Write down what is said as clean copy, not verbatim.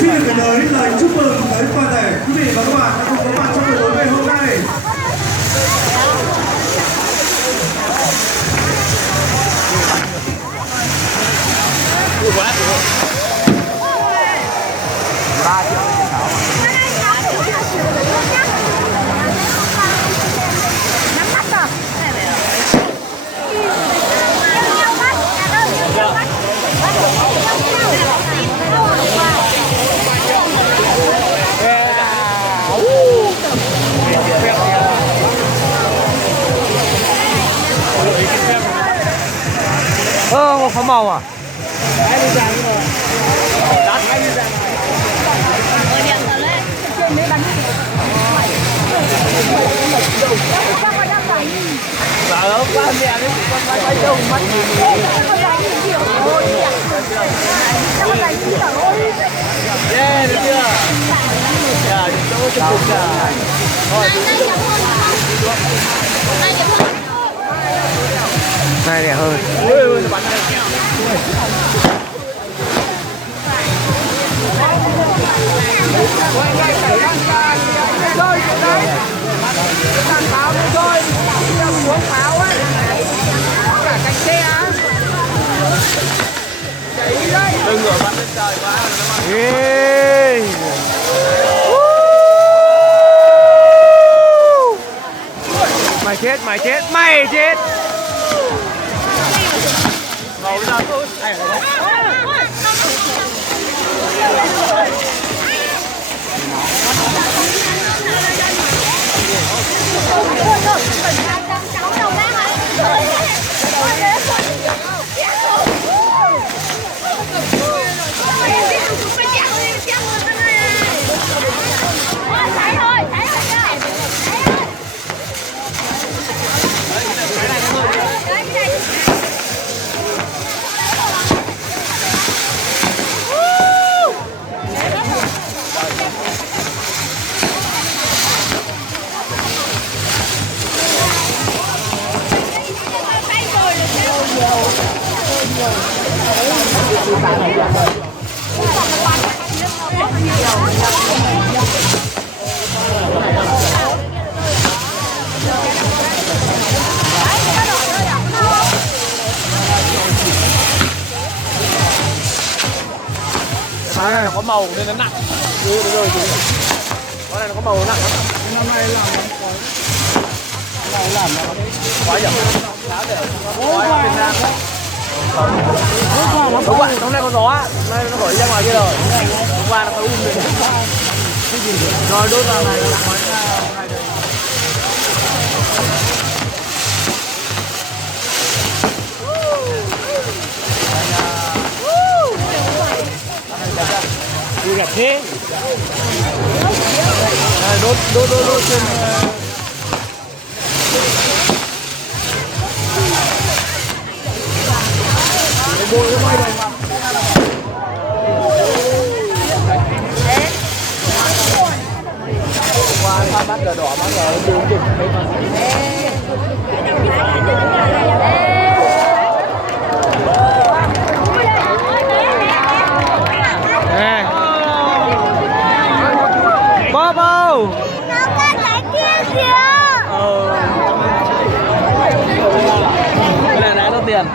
xin được gửi tới lời chúc mừng tới toàn thể quý vị và các bạn đã cùng có mặt trong buổi tối ngày hôm nay. Có màu à? Sợ quá mẹ đấy, con quay đâu mắt yeah, được chưa? Dạ, chúng tôi chụp cả. Này đẹp hơn. Ôi, nó bắn này. Đừng ngửa bắn lên trời quá. Mày chết, mày chết, mày chết. Vào ra thôi. Cái này nó có màu nên nó nặng. Rồi. Cái này nó có màu nặng lắm. Năm nay làm quá dở. Quá Việt Nam đấy. Đúng vậy, hôm nay có gió, hôm nay nó khỏi ra ngoài kia rồi. Hôm qua nó có rồi. Rồi đốt vào này là khói này đây. Đi gặp thế. Đốt trên bôi nó bay đầu qua bắt cờ đỏ bắt cờ đường chụp Bobo. Nó có cái kia kìa. cái này đã có tiền.